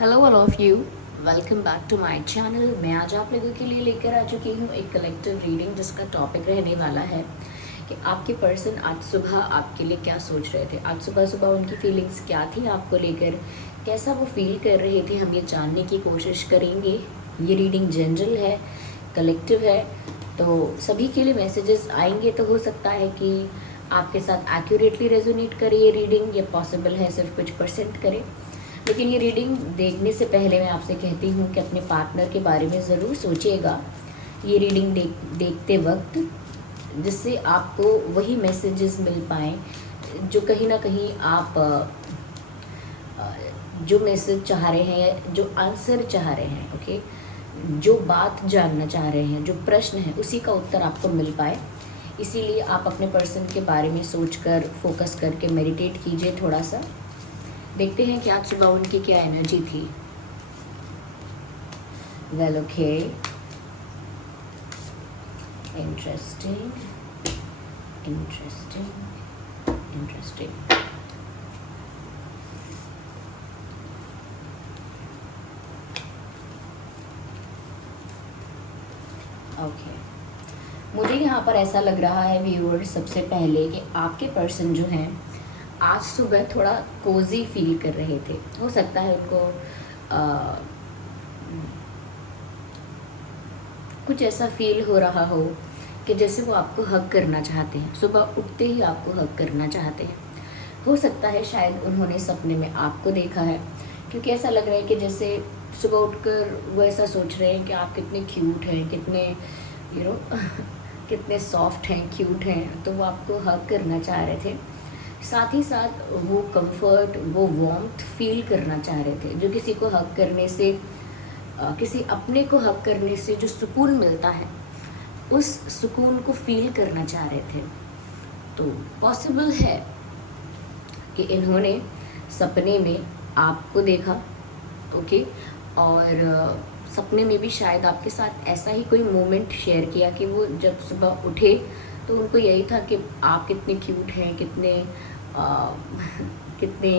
Hello all of you, welcome back to my channel. मैं आज आप लोगों के लिए लेकर आ चुकी हूँ एक कलेक्टिव रीडिंग जिसका टॉपिक रहने वाला है कि आपके पर्सन आज सुबह आपके लिए क्या सोच रहे थे। आज सुबह सुबह उनकी फीलिंग्स क्या थी आपको लेकर, कैसा वो फील कर रहे थे, हम ये जानने की कोशिश करेंगे। ये रीडिंग जनरल है, कलेक्टिव है, तो सभी के लिए मैसेजेस आएंगे। तो हो सकता है कि आपके साथ एक्यूरेटली रेजोनेट करे ये रीडिंग, ये पॉसिबल है सिर्फ कुछ परसेंट करे। लेकिन ये रीडिंग देखने से पहले मैं आपसे कहती हूँ कि अपने पार्टनर के बारे में ज़रूर सोचिएगा ये रीडिंग देखते वक्त, जिससे आपको वही मैसेजेस मिल पाएँ जो कहीं ना कहीं आप जो मैसेज चाह रहे हैं या जो आंसर चाह रहे हैं, ओके, जो बात जानना चाह रहे हैं, जो प्रश्न है, उसी का उत्तर आपको मिल पाए। इसीलिए आप अपने पर्सन के बारे में सोचकर फोकस करके मेडिटेट कीजिए थोड़ा सा। देखते हैं कि आज सुबह उनकी क्या एनर्जी थी। Well okay, interesting interesting interesting. Okay, मुझे यहाँ पर ऐसा लग रहा है व्यूअर्स, सबसे पहले कि आपके पर्सन जो हैं आज सुबह थोड़ा कोजी फील कर रहे थे। हो सकता है उनको कुछ ऐसा फील हो रहा हो कि जैसे वो आपको हग करना चाहते हैं, सुबह उठते ही आपको हग करना चाहते हैं। हो सकता है शायद उन्होंने सपने में आपको देखा है, क्योंकि ऐसा लग रहा है कि जैसे सुबह उठकर वो ऐसा सोच रहे हैं कि आप कितने क्यूट हैं, कितने कितने सॉफ्ट हैं, क्यूट हैं। तो वो आपको हग करना चाह रहे थे। साथ ही साथ वो कंफर्ट, वो वार्मथ फील करना चाह रहे थे, जो किसी को हग करने से, किसी अपने को हग करने से जो सुकून मिलता है, उस सुकून को फील करना चाह रहे थे। तो पॉसिबल है कि इन्होंने सपने में आपको देखा, ओके, और सपने में भी शायद आपके साथ ऐसा ही कोई मोमेंट शेयर किया कि वो जब सुबह उठे तो उनको यही था कि आप कितने क्यूट हैं, कितने कितने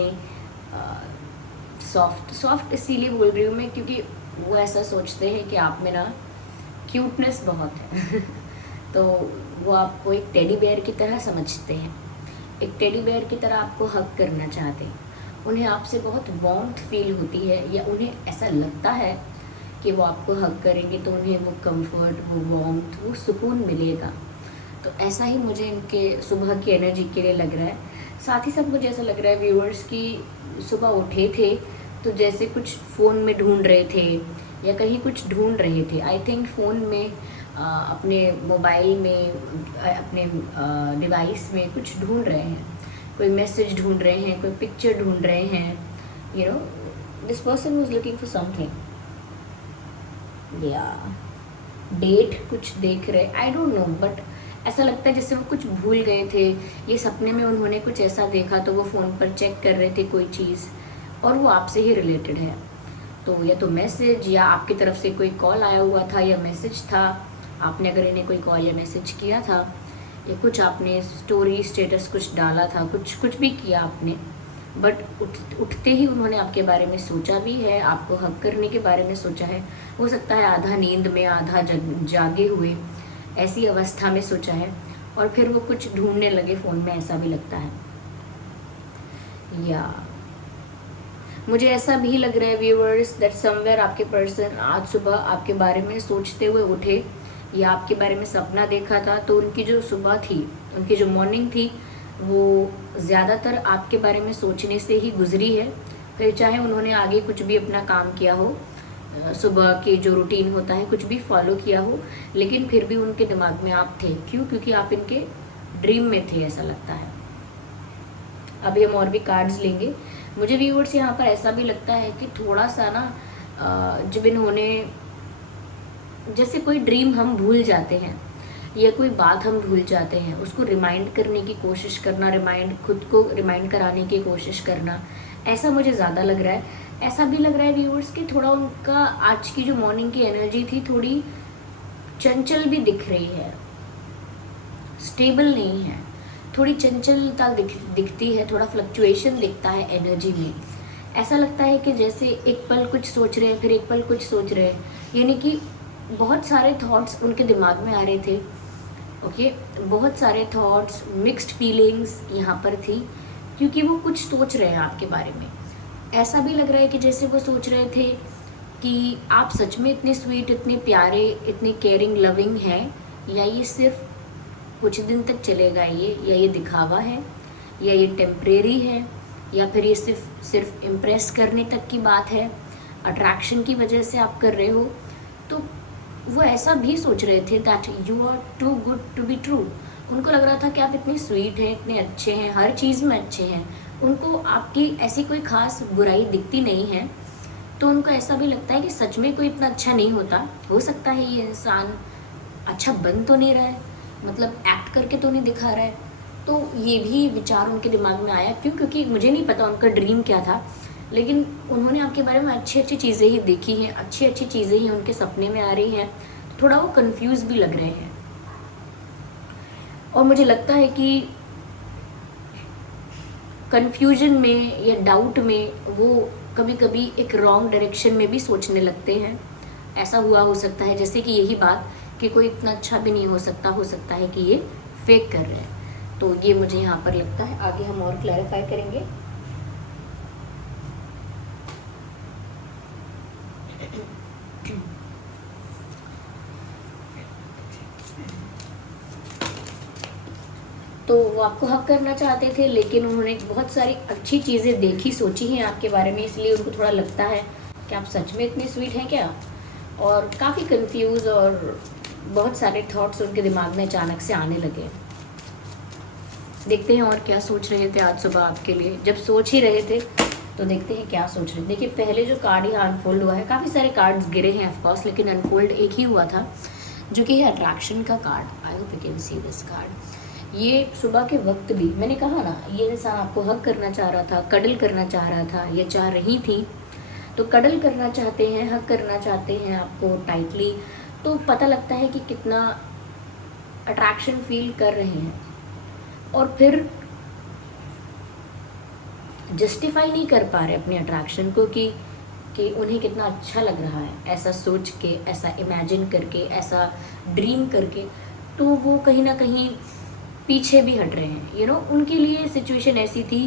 सॉफ्ट। सॉफ्ट इसीलिए बोल रही हूँ मैं क्योंकि वो ऐसा सोचते हैं कि आप में ना क्यूटनेस बहुत है तो वो आपको एक टेडी बेयर की तरह समझते हैं, एक टेडी बेयर की तरह आपको हग करना चाहते हैं। उन्हें आपसे बहुत वार्मथ फील होती है, या उन्हें ऐसा लगता है कि वो आपको हग करेंगे तो उन्हें वो कंफर्ट, वो वार्मथ, वो सुकून मिलेगा। तो ऐसा ही मुझे इनके सुबह की एनर्जी के लिए लग रहा है। साथ ही साथ मुझे ऐसा लग रहा है व्यूअर्स की सुबह उठे थे तो जैसे कुछ फ़ोन में ढूंढ रहे थे या कहीं कुछ ढूंढ रहे थे। आई थिंक फ़ोन में, अपने मोबाइल में, अपने डिवाइस में कुछ ढूंढ रहे हैं, कोई मैसेज ढूंढ रहे हैं, कोई पिक्चर ढूंढ रहे हैं। This person was looking for something, या डेट कुछ देख रहे, आई डोंट नो, बट ऐसा लगता है जैसे वो कुछ भूल गए थे। ये सपने में उन्होंने कुछ ऐसा देखा तो वो फ़ोन पर चेक कर रहे थे कोई चीज़, और वो आपसे ही रिलेटेड है। तो या तो मैसेज, या आपकी तरफ से कोई कॉल आया हुआ था या मैसेज था, आपने अगर इन्हें कोई कॉल या मैसेज किया था, या कुछ आपने स्टोरी स्टेटस कुछ डाला था, कुछ भी किया आपने, बट उठते ही उन्होंने आपके बारे में सोचा भी है, आपको हक करने के बारे में सोचा है। हो सकता है आधा नींद में, आधा जागे हुए, ऐसी अवस्था में सोचा है, और फिर वो कुछ ढूंढने लगे फ़ोन में, ऐसा भी लगता है। या मुझे ऐसा भी लग रहा है व्यूअर्स दैट समवेयर आपके पर्सन आज सुबह आपके बारे में सोचते हुए उठे, या आपके बारे में सपना देखा था। तो उनकी जो सुबह थी, उनकी जो मॉर्निंग थी, वो ज़्यादातर आपके बारे में सोचने से ही गुजरी है। फिर चाहे उन्होंने आगे कुछ भी अपना काम किया हो, सुबह के जो रूटीन होता है कुछ भी फॉलो किया हो, लेकिन फिर भी उनके दिमाग में आप थे। क्यों? क्योंकि आप इनके ड्रीम में थे, ऐसा लगता है। अभी हम और भी कार्ड्स लेंगे। मुझे व्यूअर्स यहाँ पर ऐसा भी लगता है कि थोड़ा सा ना, जब इन्होंने, जैसे कोई ड्रीम हम भूल जाते हैं या कोई बात हम भूल जाते हैं, उसको रिमाइंड करने की कोशिश करना, खुद को रिमाइंड कराने की कोशिश करना, ऐसा मुझे ज़्यादा लग रहा है। ऐसा भी लग रहा है व्यूअर्स कि थोड़ा उनका आज की जो मॉर्निंग की एनर्जी थी थोड़ी चंचल भी दिख रही है, स्टेबल नहीं है, थोड़ी चंचलता दिखती है, थोड़ा फ्लक्चुएशन दिखता है एनर्जी में। ऐसा लगता है कि जैसे एक पल कुछ सोच रहे हैं, फिर एक पल कुछ सोच रहे हैं, यानी कि बहुत सारे थॉट्स उनके दिमाग में आ रहे थे। ओके, बहुत सारे थॉट्स, मिक्स्ड फीलिंग्स यहाँ पर थी, क्योंकि वो कुछ सोच रहे हैं आपके बारे में। ऐसा भी लग रहा है कि जैसे वो सोच रहे थे कि आप सच में इतने स्वीट, इतने प्यारे, इतने केयरिंग, लविंग हैं, या ये सिर्फ कुछ दिन तक चलेगा ये, या ये दिखावा है, या ये टेम्परेरी है, या फिर ये सिर्फ इम्प्रेस करने तक की बात है, अट्रैक्शन की वजह से आप कर रहे हो। तो वो ऐसा भी सोच रहे थे that you are too good to be true. उनको लग रहा था कि आप इतने स्वीट हैं, इतने अच्छे हैं, हर चीज़ में अच्छे हैं, उनको आपकी ऐसी कोई ख़ास बुराई दिखती नहीं है। तो उनको ऐसा भी लगता है कि सच में कोई इतना अच्छा नहीं होता, हो सकता है ये इंसान अच्छा बन तो नहीं रहा है, मतलब एक्ट करके तो नहीं दिखा रहा है। तो ये भी विचार उनके दिमाग में आया। क्यों? क्योंकि मुझे नहीं पता उनका ड्रीम क्या था, लेकिन उन्होंने आपके बारे में अच्छी अच्छी चीज़ें ही देखी हैं, अच्छी अच्छी चीज़ें ही उनके सपने में आ रही हैं। थोड़ा वो कंफ्यूज भी लग रहे हैं, और मुझे लगता है कि कंफ्यूजन में या डाउट में वो कभी कभी एक रॉन्ग डायरेक्शन में भी सोचने लगते हैं। ऐसा हुआ हो सकता है, जैसे कि यही बात कि कोई इतना अच्छा भी नहीं हो सकता है कि ये फेक कर रहे हैं। तो ये मुझे यहाँ पर लगता है, आगे हम और क्लैरिफाई करेंगे। तो वो आपको हक करना चाहते थे, लेकिन उन्होंने बहुत सारी अच्छी चीज़ें देखी, सोची हैं आपके बारे में, इसलिए उनको थोड़ा लगता है कि आप सच में इतने स्वीट हैं क्या। और काफ़ी कंफ्यूज और बहुत सारे थॉट्स उनके दिमाग में अचानक से आने लगे। देखते हैं और क्या सोच रहे थे आज सुबह आपके लिए। जब सोच ही रहे थे तो देखते हैं क्या सोच रहे थे। देखिए, पहले जो कार्ड यहाँ अनफोल्ड हुआ है, काफ़ी सारे कार्ड्स गिरे हैं ऑफकोर्स, लेकिन अनफोल्ड एक ही हुआ था, जो कि है अट्रैक्शन का card. I hope you can see this card. ये सुबह के वक्त भी मैंने कहा ना, ये इंसान आपको हक करना चाह रहा था, कडल करना चाह रहा था, ये चाह रही थी। तो कडल करना चाहते हैं, हक करना चाहते हैं आपको टाइटली। तो पता लगता है कि कितना अट्रैक्शन फील कर रहे हैं, और फिर जस्टिफाई नहीं कर पा रहे अपने अट्रैक्शन को कि उन्हें कितना अच्छा लग रहा है, ऐसा सोच के, ऐसा इमेजिन करके, ऐसा ड्रीम करके। तो वो कहीं ना कहीं पीछे भी हट रहे हैं। उनके लिए सिचुएशन ऐसी थी,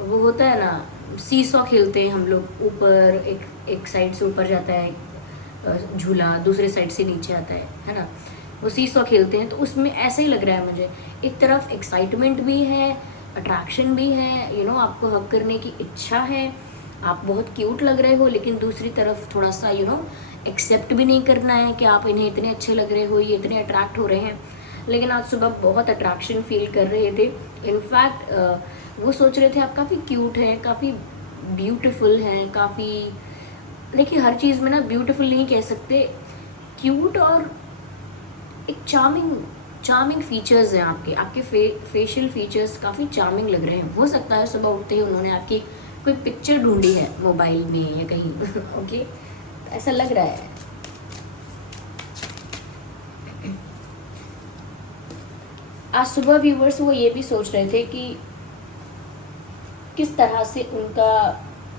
वो होता है ना, सीसॉ खेलते हैं हम लोग, ऊपर एक साइड से ऊपर जाता है झूला, दूसरे साइड से नीचे आता है ना, वो सीसॉ खेलते हैं। तो उसमें ऐसा ही लग रहा है मुझे, एक तरफ एक्साइटमेंट भी है, अट्रैक्शन भी है, आपको हक करने की इच्छा है, आप बहुत क्यूट लग रहे हो, लेकिन दूसरी तरफ थोड़ा सा एक्सेप्ट भी नहीं करना है कि आप इन्हें इतने अच्छे लग रहे हो, ये इतने अट्रैक्ट हो रहे हैं। लेकिन आज सुबह बहुत अट्रैक्शन फील कर रहे थे। इनफैक्ट वो सोच रहे थे आप काफ़ी क्यूट हैं, काफ़ी ब्यूटीफुल हैं, काफ़ी, देखिए हर चीज़ में ना ब्यूटीफुल नहीं कह सकते, क्यूट और एक चार्मिंग फीचर्स हैं आपके फेशियल फीचर्स काफ़ी चार्मिंग लग रहे हैं। हो सकता है सुबह उठते ही उन्होंने आपकी कोई पिक्चर ढूंढी है मोबाइल में या कहीं ओके, ऐसा लग रहा है। आज सुबह व्यूवर्स वो ये भी सोच रहे थे कि किस तरह से उनका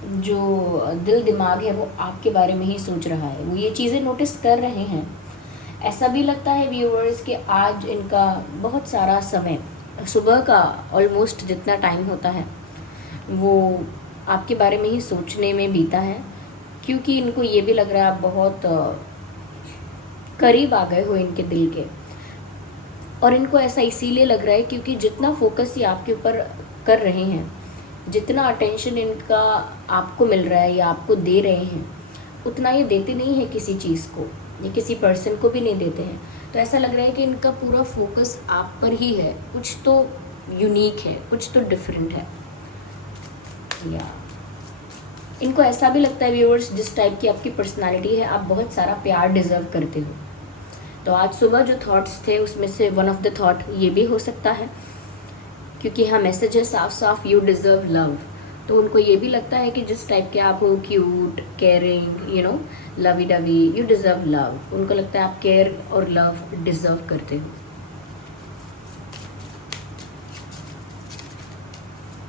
जो दिल दिमाग है वो आपके बारे में ही सोच रहा है, वो ये चीज़ें नोटिस कर रहे हैं। ऐसा भी लगता है व्यूवर्स कि आज इनका बहुत सारा समय, सुबह का ऑलमोस्ट जितना टाइम होता है, वो आपके बारे में ही सोचने में बीता है, क्योंकि इनको ये भी लग रहा है आप बहुत करीब आ गए हो इनके दिल के। और इनको ऐसा इसीलिए लग रहा है क्योंकि जितना फोकस ये आपके ऊपर कर रहे हैं, जितना अटेंशन इनका आपको मिल रहा है या आपको दे रहे हैं, उतना ये देते नहीं है किसी चीज़ को, ये किसी पर्सन को भी नहीं देते हैं। तो ऐसा लग रहा है कि इनका पूरा फोकस आप पर ही है, कुछ तो यूनिक है, कुछ तो डिफरेंट है। या इनको ऐसा भी लगता है व्यूअर्स, जिस टाइप की आपकी पर्सनालिटी है, आप बहुत सारा प्यार डिज़र्व करते हो। तो आज सुबह जो थॉट्स थे उसमें से वन ऑफ द थॉट ये भी हो सकता है, क्योंकि यहाँ मैसेज है साफ साफ, यू डिज़र्व लव। तो उनको ये भी लगता है कि जिस टाइप के आप हो, cute, caring, lovey dovey, you deserve love. उनको लगता है आप केयर और लव डिज़र्व करते हो।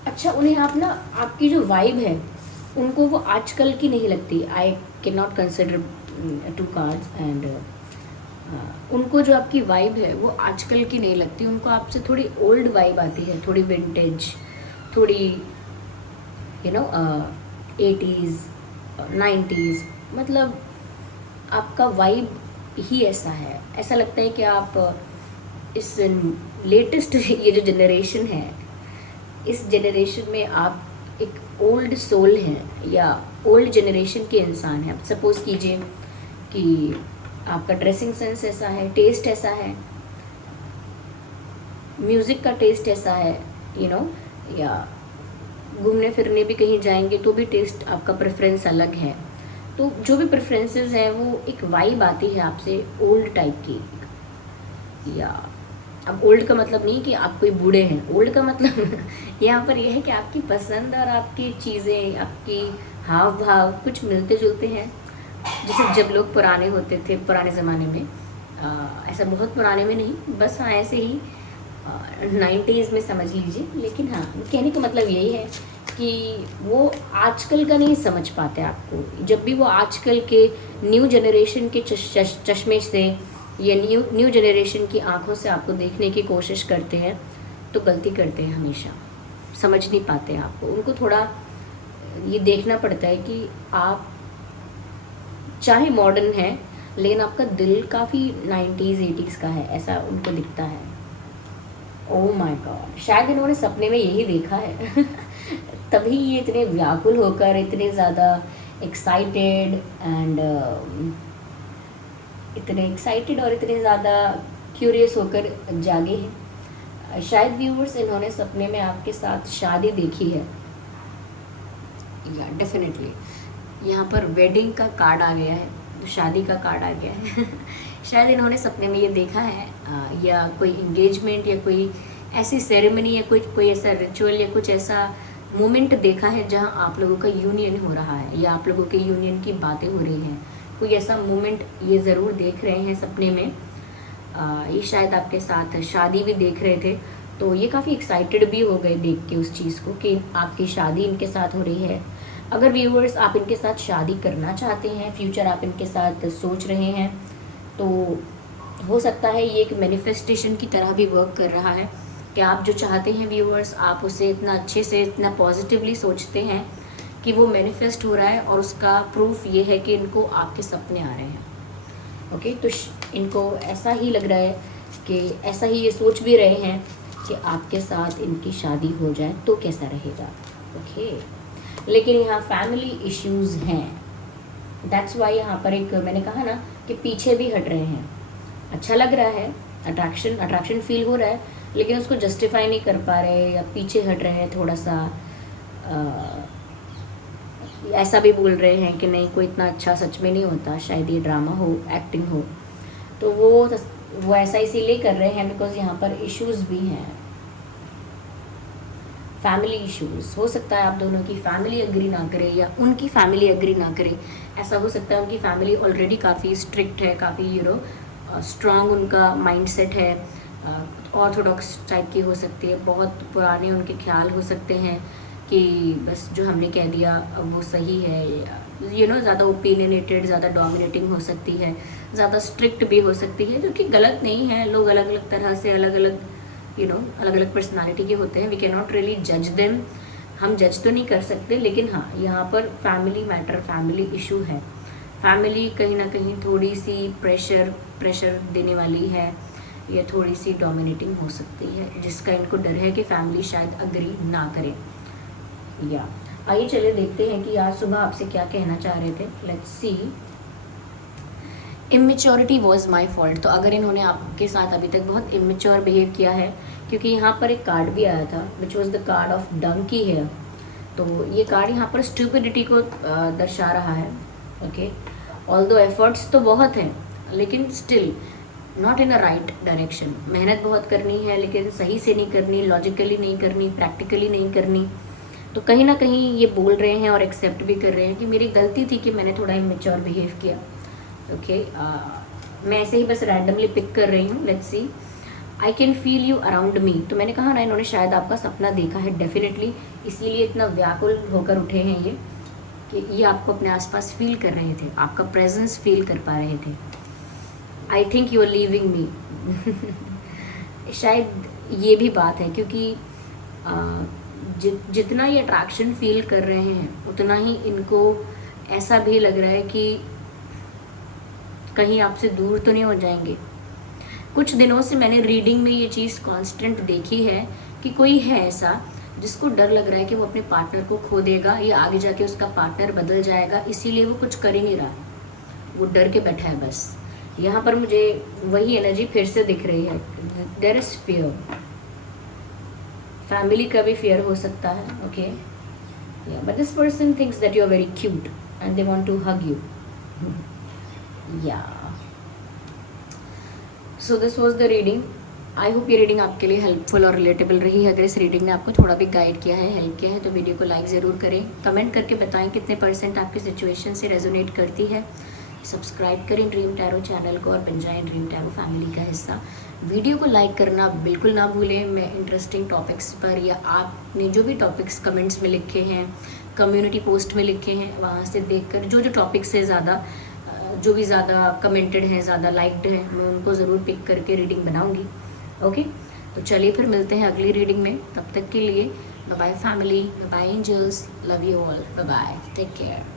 अच्छा, उन्हें आप ना, आपकी जो वाइब है उनको वो आजकल की नहीं लगती। I can not consider 2 cards and उनको जो आपकी वाइब है वो आजकल की नहीं लगती, उनको आपसे थोड़ी ओल्ड वाइब आती है, थोड़ी विंटेज, थोड़ी 80s 90s, मतलब आपका वाइब ही ऐसा है। ऐसा लगता है कि आप इस लेटेस्ट ये जो जनरेशन है, इस जनरेशन में आप एक ओल्ड सोल हैं या ओल्ड जनरेशन के इंसान हैं। आप सपोज़ कीजिए कि आपका ड्रेसिंग सेंस ऐसा है, टेस्ट ऐसा है, म्यूज़िक का टेस्ट ऐसा है, या घूमने फिरने भी कहीं जाएंगे तो भी टेस्ट आपका प्रेफरेंस अलग है। तो जो भी प्रेफरेंसेस हैं वो एक वाइब आती है आपसे ओल्ड टाइप की। या अब ओल्ड का मतलब नहीं कि आप कोई बूढ़े हैं, ओल्ड का मतलब यहाँ पर यह है कि आपकी पसंद और आपकी चीज़ें, आपकी हाव भाव कुछ मिलते जुलते हैं। जैसे जब लोग पुराने होते थे, पुराने ज़माने में, ऐसा बहुत पुराने में नहीं, बस हाँ ऐसे ही 90s में समझ लीजिए। लेकिन हाँ, कहने का मतलब यही है कि वो आजकल का नहीं समझ पाते आपको। जब भी वो आजकल के न्यू जनरेशन के चश्मे से या न्यू जनरेशन की आंखों से आपको देखने की कोशिश करते हैं तो गलती करते हैं, हमेशा समझ नहीं पाते आपको। उनको थोड़ा ये देखना पड़ता है कि आप चाहे मॉडर्न है लेकिन आपका दिल काफ़ी 90s 80s का है, ऐसा उनको दिखता है। ओह माय गॉड, शायद इन्होंने सपने में यही देखा है तभी ये इतने व्याकुल होकर, इतने ज़्यादा एक्साइटेड एंड और इतने ज़्यादा क्यूरियस होकर जागे हैं। शायद व्यूअर्स इन्होंने सपने में आपके साथ शादी देखी है, या डेफिनेटली यहाँ पर वेडिंग का कार्ड आ गया है, तो शादी का कार्ड आ गया है शायद इन्होंने सपने में ये देखा है, या कोई इंगेजमेंट या कोई ऐसी सेरेमनी या कोई ऐसा रिचुअल या कुछ ऐसा मोमेंट देखा है जहाँ आप लोगों का यूनियन हो रहा है या आप लोगों के यूनियन की बातें हो रही हैं। कोई ऐसा मोमेंट ये ज़रूर देख रहे हैं सपने में। ये शायद आपके साथ शादी भी देख रहे थे, तो ये काफ़ी एक्साइटेड भी हो गए देख के उस चीज़ को कि आपकी शादी इनके साथ हो रही है। अगर व्यूअर्स आप इनके साथ शादी करना चाहते हैं, फ्यूचर आप इनके साथ सोच रहे हैं, तो हो सकता है ये एक मैनिफेस्टेशन की तरह भी वर्क कर रहा है कि आप जो चाहते हैं व्यूअर्स, आप उसे इतना अच्छे से, इतना पॉजिटिवली सोचते हैं कि वो मैनिफेस्ट हो रहा है, और उसका प्रूफ ये है कि इनको आपके सपने आ रहे हैं। ओके, तो इनको ऐसा ही लग रहा है कि ऐसा ही ये सोच भी रहे हैं कि आपके साथ इनकी शादी हो जाए तो कैसा रहेगा। ओके, लेकिन यहाँ फैमिली इश्यूज़ हैं, दैट्स वाई यहाँ पर एक मैंने कहा ना कि पीछे भी हट रहे हैं। अच्छा लग रहा है, अट्रैक्शन फील हो रहा है, लेकिन उसको जस्टिफाई नहीं कर पा रहे या पीछे हट रहे हैं थोड़ा सा। ऐसा भी बोल रहे हैं कि नहीं, कोई इतना अच्छा सच में नहीं होता, शायद ये ड्रामा हो, एक्टिंग हो। तो वो ऐसा इसीलिए कर रहे हैं बिकॉज यहाँ पर इश्यूज़ भी हैं, फैमिली इश्यूज़। हो सकता है आप दोनों की फैमिली एग्री ना करे या उनकी फैमिली एग्री ना करे। ऐसा हो सकता है उनकी फैमिली ऑलरेडी काफ़ी स्ट्रिक्ट है, काफ़ी स्ट्रॉन्ग उनका माइंडसेट है, ऑर्थोडॉक्स टाइप की हो सकती है, बहुत पुराने उनके ख्याल हो सकते हैं कि बस जो हमने कह दिया वो सही है। ज़्यादा ओपिनियनेटेड, ज़्यादा डोमिनेटिंग हो सकती है, ज़्यादा स्ट्रिक्ट भी हो सकती है, जो कि गलत नहीं है। लोग अलग अलग तरह से अलग अलग पर्सनालिटी के होते हैं। वी कैन नॉट रियली जज देम, हम जज तो नहीं कर सकते, लेकिन हाँ यहाँ पर फैमिली मैटर, फैमिली इशू है। फैमिली कहीं ना कहीं थोड़ी सी प्रेशर देने वाली है या थोड़ी सी डोमिनेटिंग हो सकती है, जिसका इनको डर है कि फैमिली शायद अग्री ना करे। या आइए चलिए देखते हैं कि आज सुबह आपसे क्या कहना चाह रहे थे। Let's see. Immaturity was my fault. तो अगर इन्होंने आपके साथ अभी तक बहुत इमेच्योर बिहेव किया है, क्योंकि यहाँ पर एक कार्ड भी आया था which was the card of Dunki है, तो ये कार्ड यहाँ पर स्टूपिडिटी को दर्शा रहा है। ओके, ऑल्दो एफर्ट्स तो बहुत हैं, लेकिन still not in a right direction. मेहनत बहुत करनी है लेकिन सही से नहीं करनी, लॉजिकली नहीं करनी, प्रैक्टिकली नहीं करनी। तो कहीं ना कहीं ये बोल रहे हैं और एक्सेप्ट भी कर रहे हैं कि मेरी गलती थी कि मैंने थोड़ा इमेच्योर बिहेव किया। ओके, मैं ऐसे ही बस रैंडमली पिक कर रही हूँ। Let's see. I can feel you around me. तो मैंने कहा ना, इन्होंने शायद आपका सपना देखा है डेफिनेटली, इसीलिए इतना व्याकुल होकर उठे हैं ये। कि ये आपको अपने आसपास फील कर रहे थे, आपका प्रेजेंस फील कर पा रहे थे। I think you are leaving me. शायद ये भी बात है, क्योंकि जितना ये अट्रैक्शन फील कर रहे हैं उतना ही इनको ऐसा भी लग रहा है कि कहीं आपसे दूर तो नहीं हो जाएंगे। कुछ दिनों से मैंने रीडिंग में ये चीज़ कांस्टेंट देखी है कि कोई है ऐसा जिसको डर लग रहा है कि वो अपने पार्टनर को खो देगा या आगे जाके उसका पार्टनर बदल जाएगा, इसीलिए वो कुछ कर ही नहीं रहा, वो डर के बैठा है बस। यहाँ पर मुझे वही एनर्जी फिर से दिख रही है। देयर इज फियर, फैमिली का भी फियर हो सकता है, okay, but this person thinks that you are very cute and they want to hug you. Yeah so this was the reading. I hope ये रीडिंग आपके लिए हेल्पफुल और relatable रही है। अगर इस रीडिंग ने आपको थोड़ा भी गाइड किया है, हेल्प किया है, तो वीडियो को लाइक ज़रूर करें, कमेंट करके बताएं कितने % आपकी सिचुएशन से रेजोनेट करती है। सब्सक्राइब करें ड्रीम टैरो चैनल को और बन जाएं ड्रीम टैरो फैमिली का हिस्सा। वीडियो को लाइक करना बिल्कुल ना भूलें। मैं इंटरेस्टिंग टॉपिक्स पर या आपने जो भी टॉपिक्स कमेंट्स में लिखे हैं, कम्युनिटी पोस्ट में लिखे हैं, वहाँ से देखकर जो जो टॉपिक्स से ज़्यादा जो भी ज़्यादा कमेंटेड हैं, ज़्यादा लाइक्ड हैं, मैं उनको ज़रूर पिक करके रीडिंग बनाऊँगी। ओके, तो चलिए फिर मिलते हैं अगली रीडिंग में। तब तक के लिए bye bye family, bye bye angels, love you all, bye bye, take care.